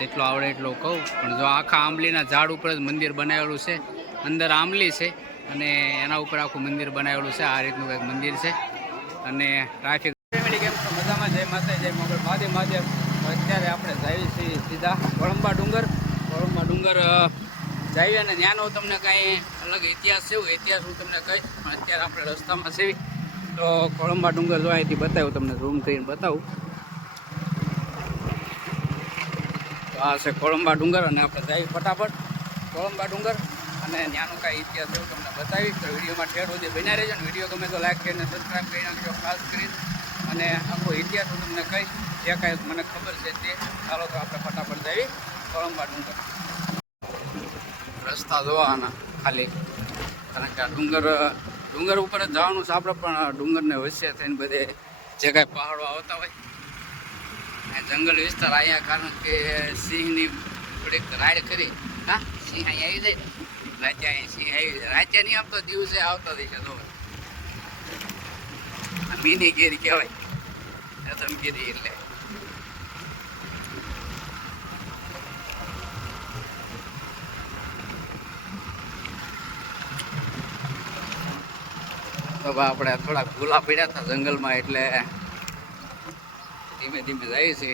જેટલો આવડે એટલો કહું. પણ જો આખા આંબલીના ઝાડ ઉપર જ મંદિર બનાવેલું છે. અંદર આંબલી છે અને એના ઉપર આખું મંદિર બનાવેલું છે. આ રીતનું કંઈક મંદિર છે. અને ટ્રાફિક ફેમિલી કેમ છો? મજામાં? જય માતા જય મોગલ મહાદેવ મહાદેવ. અત્યારે આપણે જઈએ છીએ સીધા કોળંબા ડુંગર જઈએ અને ત્યાંનો તમને કાંઈ અલગ ઇતિહાસ છે. એવું ઇતિહાસ હું તમને કહીશ. પણ અત્યારે આપણે રસ્તામાં છીએ તો કોળંબા ડુંગર જો અહીંથી બતાવું, તમને ઝૂમ કરીને બતાવું. તો આ છે કોળંબા ડુંગર અને આપણે જઈએ ફટાફટ કોળંબા ડુંગર અને ત્યાંનો કાંઈ ઇતિહાસ એવું તમને બતાવીશ. તો વિડીયોમાં ઠેર સુધી બન્યા રહેજો ને વિડીયો ગમે તો લાઈક કરીને સબસ્ક્રાઈબ કરી નાખજો ખાસ કરીને. અને આખો ઇતિહાસ હું તમને કહીશ, જે કાંઈ મને ખબર છે તે. ચાલો તો આપણે ફટાફટ જઈએ કોળંબા ડુંગર. રસ્તા જોવાના ખાલી, કારણ કે આ ડુંગર ઉપર જ જવાનું છે આપણે. પણ ડુંગરને વચ્ચે થઈને બધે જે કાંઈ પહાડો આવતા હોય, જંગલ વિસ્તાર અહીંયા, કારણ કે સિંહની થોડીક રાઈડ કરી. હા, સિંહ અહીંયા આવી જાય, રાત્યા સિંહ આવી જાય. રાત્યા નહીં આવતો, દિવસે આવતા થઈ છે. તો મીની ગીરી કહેવાય, ધમગીરી એટલે. તો આપણે થોડાક ભૂલા પડ્યા હતા જંગલમાં, એટલે ધીમે ધીમે જાય છે.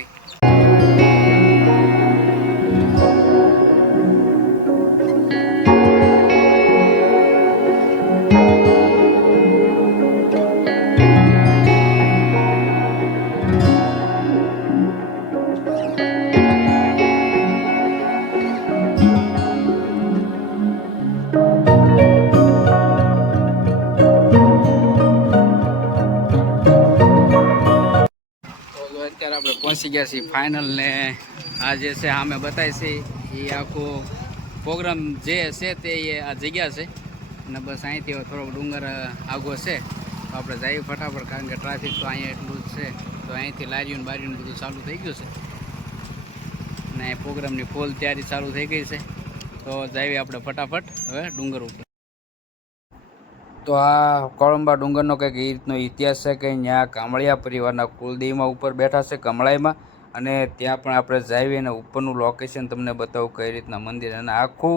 આપણે પહોંચી ગયા છીએ ફાઇનલ ને આ જે છે અમે બતાવી છે એ આખો પ્રોગ્રામ જે છે તે આ જગ્યા છે. અને બસ અહીંથી થોડોક ડુંગર આગો છે તો આપણે જઈએ ફટાફટ, કારણ કે ટ્રાફિક તો અહીંયા એટલું જ છે. તો અહીંથી લારીઓને બારીઓને બધું ચાલુ થઈ ગયું છે અને પ્રોગ્રામની ફૂલ તૈયારી ચાલુ થઈ ગઈ છે. તો જઈએ આપણે ફટાફટ હવે ડુંગર ઉપર. તો આ કોળંબા ડુંગરનો કંઈક એ રીતનો ઇતિહાસ છે કે ત્યાં કામળિયા પરિવારના કુલદેવીમાં ઉપર બેઠા છે કમળાઈમાં. અને ત્યાં પણ આપણે જઈએ અને ઉપરનું લોકેશન તમને બતાવું કઈ રીતના મંદિર. અને આખું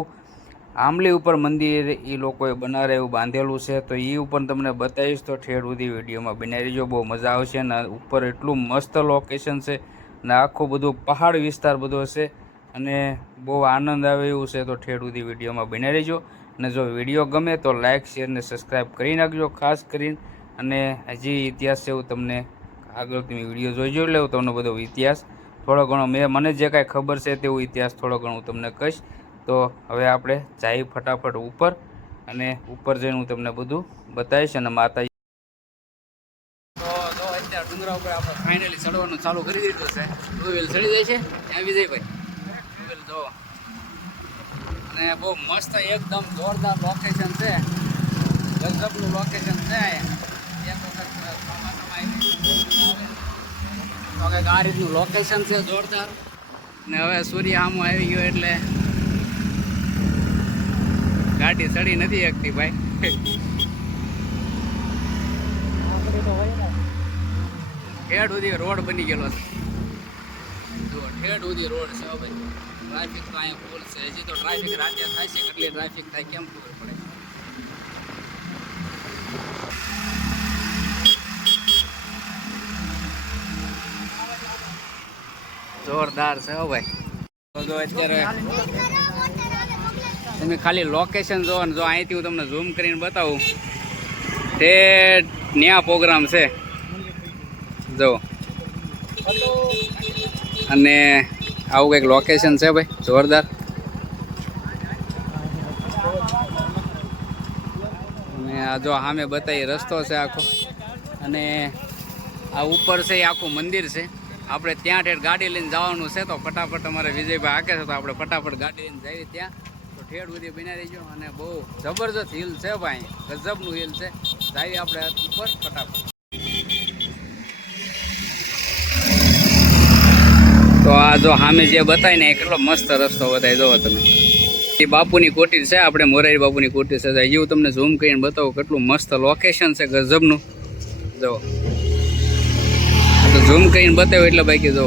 આંબલી ઉપર મંદિર એ લોકોએ બનાવે એવું બાંધેલું છે. તો એ ઉપર તમને બતાવીશ, તો ઠેર સુધી વિડીયોમાં બનાવી રહેજો, બહુ મજા આવશે. અને ઉપર એટલું મસ્ત લોકેશન છે અને આખું બધું પહાડ વિસ્તાર બધો છે અને બહુ આનંદ આવે એવું છે. તો ઠેર સુધી વિડીયોમાં બનાવી રહેજો. અને જો વિડીયો ગમે તો લાઇક શેર ને સબસ્ક્રાઈબ કરી નાખજો ખાસ કરીને. અને હજી ઇતિહાસ છે એવું તમને આગળ તમે વિડીયો જોઈજો, એટલે હું તમને બધો ઇતિહાસ થોડો ઘણો મને જે કાંઈ ખબર છે તેવું ઇતિહાસ થોડો ઘણો હું તમને કહીશ. તો હવે આપણે જઈએ ફટાફટ ઉપર અને ઉપર જઈને હું તમને બધું બતાવીશ. અને માતા તો અત્યારે ડુંગરા ઉપર આપણે ફાઇનલી ચડવાનું ચાલુ કરી દીધું છે. ટુ વ્હીલ ચડી જાય છે ત્યાં વિજયભાઈ, ટુ વ્હીલ જો. અને બહુ મસ્ત એકદમ જોરદાર લોકેશન છે, ગજબનું લોકેશન છે. એક વખત આ રીતનું લોકેશન છે જોરદાર. ને હવે સૂર્ય સામો આવી ગયો એટલે ગાડી ચડી નથી શકતી ભાઈ. ઠેઠ સુધી રોડ બની ગયેલો છે, જો ઠેઠ સુધી રોડ છે ભાઈ. ટ્રાફિક તો અહીંયા ફૂલ છે. હજી તો ટ્રાફિક રાતે થાય છે, કેટલી ટ્રાફિક થાય કેમ ખબર પડે. જોરદાર છે હો ભાઈ. તો જો અત્યારે તમે ખાલી લોકેશન જો ને, જો અહીંથી હું તમને ઝૂમ કરીને બતાવું તે ન્યા પ્રોગ્રામ છે જો. અને આવું કંઈક લોકેશન છે ભાઈ જોરદાર. અને આ જો સામે બતાવી રસ્તો છે આખો. અને આ ઉપર છે એ આખું મંદિર છે. આપણે ત્યાં ઠેર ગાડી લઈને જવાનું છે. તો ફટાફટ અમારે વિજયભાઈ હાકે છે તો આપણે ફટાફટ ગાડી લઈને જઈએ ત્યાં. તો ઠેર સુધી બના રહીજો. અને બહુ જબરજસ્ત હિલ છે ભાઈ, ગજબનું હિલ છે. જઈએ આપણે ઉપર ફટાફટ. તો આ જો સામે જે બતાવીને એ કેટલો મસ્ત રસ્તો બતાવી દો તમે. એ બાપુની કોઠી છે, આપણે મોરારી બાપુની કોઠી છે. હજી હું તમને ઝૂમ કરીને બતાવું કેટલું મસ્ત લોકેશન છે ગજબનું. જો તો ઝૂમ કરીને બતાવ્યું એટલે બાકી જો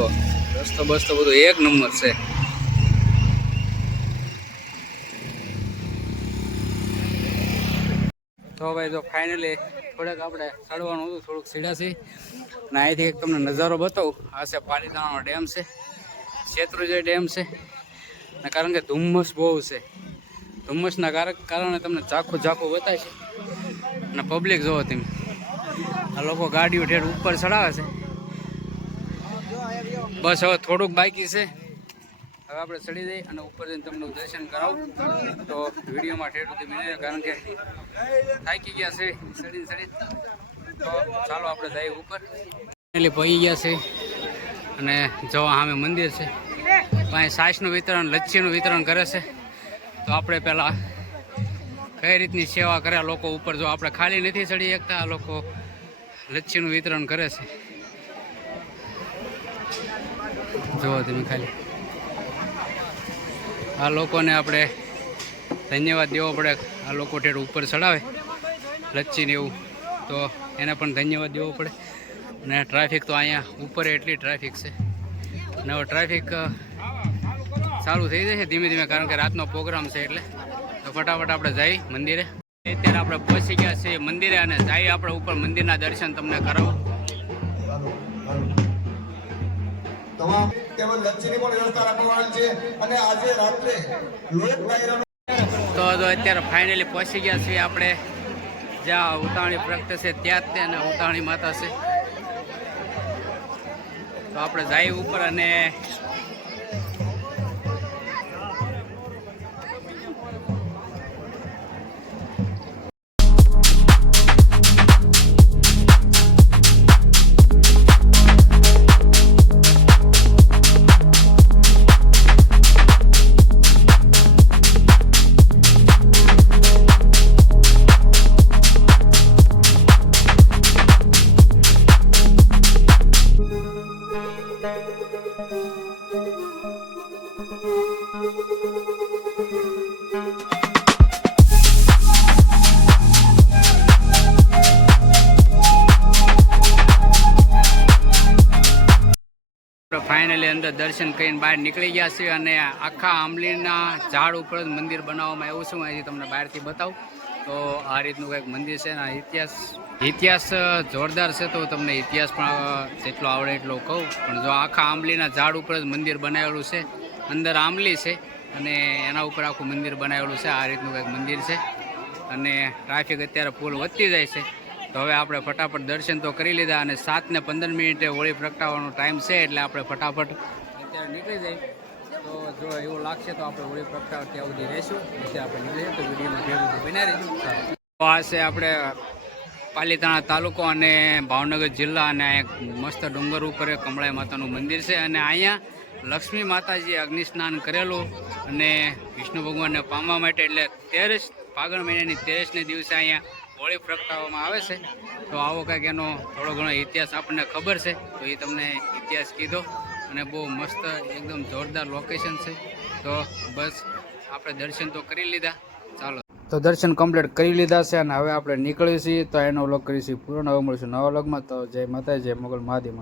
રસ્તો બસ્તો બધું એક નંબર છે. તો ભાઈ જો ફાઇનલી થોડેક આપણે ચડવાનું હતું, થોડુંક સીડાથી અને અહીંથી એક તમને નજારો બતાવું. આ છે પાલીતાણાનો ડેમ છે, શેત્રુંજય ડેમ છે. અને કારણ કે ધુમ્મસ બહુ છે, ધુમ્મસના કારણે તમને ઝાખું બતાવે છે. અને પબ્લિક જોવો તમે, આ લોકો ગાડીઓ ઠેર ઉપર ચડાવે છે. બસ હવે થોડુંક બાકી છે, હવે આપણે ચડી જઈએ અને ઉપર જઈને તમને દર્શન કરાવું. તો વિડીયોમાં ઠેર સુધી બની, કારણ કે થાકી ગયા છે ચડીને. તો ચાલો આપણે જઈએ ઉપર. એટલે પહોંચી ગયા છે અને જવા સામે મંદિર છે. અહીં છાશનું વિતરણ, લચ્છીનું વિતરણ કરે છે. તો આપણે પહેલાં કઈ રીતની સેવા કર્યા લોકો ઉપર. જો આપણે ખાલી નથી ચડી શકતા, આ લોકો લચ્છીનું વિતરણ કરે છે. જુઓ તમે ખાલી, આ લોકોને આપણે ધન્યવાદ દેવો પડે. આ લોકો ઠેર ઉપર ચડાવે લચ્છીને એવું, તો એને પણ ધન્યવાદ દેવો પડે. અને ટ્રાફિક તો અહીંયા ઉપર એટલી ટ્રાફિક છે. અને હવે ટ્રાફિક ચાલુ થઈ જશે ધીમે ધીમે, કારણ કે રાતનો પ્રોગ્રામ છે. એટલે તો ફટાફટ આપણે જઈએ મંદિરે. અત્યારે આપણે પહોંચી ગયા છીએ મંદિરે અને જઈએ આપણે ઉપર મંદિરના દર્શન તમને કરાવું. તો અત્યારે ફાઇનલી પહોંચી ગયા છીએ આપણે જ્યાં ઉતાવળી પ્રગટ છે, ત્યાં જ તેને ઉતાવળી માતા છે. તો આપણે જઈએ ઉપર અને ફાઇનલી અંદર દર્શન કરીને બહાર નીકળી ગયા છે. અને આખા આંબલીના ઝાડ ઉપર જ મંદિર બનાવવામાં આવ્યું છે. હું અહીંથી તમને બહારથી બતાવું તો આ રીતનું કંઈક મંદિર છે. અને ઇતિહાસ જોરદાર છે. તો તમને ઇતિહાસ પણ જેટલો આવડે એટલો કહું. પણ જો આખા આંબલીના ઝાડ ઉપર જ મંદિર બનાવેલું છે, અંદર આંબલી છે અને એના ઉપર આખું મંદિર બનાવેલું છે. આ રીતનું કંઈક મંદિર છે. અને ટ્રાફિક અત્યારે ફૂલ વધતી જાય છે. તો હવે આપણે ફટાફટ દર્શન તો કરી લીધા અને 7:15 હોળી પ્રગટાવવાનો ટાઈમ છે. એટલે આપણે ફટાફટ અત્યારે નીકળી જઈએ. તો જો એવું લાગશે તો આપણે હોળી પ્રગટાવ ત્યાં સુધી રહીશું. પછી આપણે નીકળીએ તો વિડીયોમાં ભેગું બના રહીશું. તો આ છે આપણે પાલીતાણા તાલુકો અને ભાવનગર જિલ્લા, અને એક મસ્ત ડુંગર ઉપર કમળાઈ માતાનું મંદિર છે. અને અહીંયા લક્ષ્મી માતાજીએ અગ્નિ સ્નાન કરેલું અને વિષ્ણુ ભગવાનને પામવા માટે, એટલે 13 ફાગણ મહિનાની 13ને દિવસે અહીંયા હોળી પ્રગટાવવામાં આવે છે. તો આવો કંઈક એનો થોડો ઘણો ઇતિહાસ આપણને ખબર છે, તો એ તમને ઇતિહાસ કીધો. અને બહુ મસ્ત એકદમ જોરદાર લોકેશન છે. તો બસ આપણે દર્શન તો કરી લીધા. ચાલો, તો દર્શન કમ્પ્લીટ કરી લીધા છે અને હવે આપણે નીકળીએ છીએ. તો એનો વ્લોગ કરીશું પૂરો. હવે મળીશું નવા વ્લોગમાં. તો જય માતા, જય મોગલ મહાદેવ.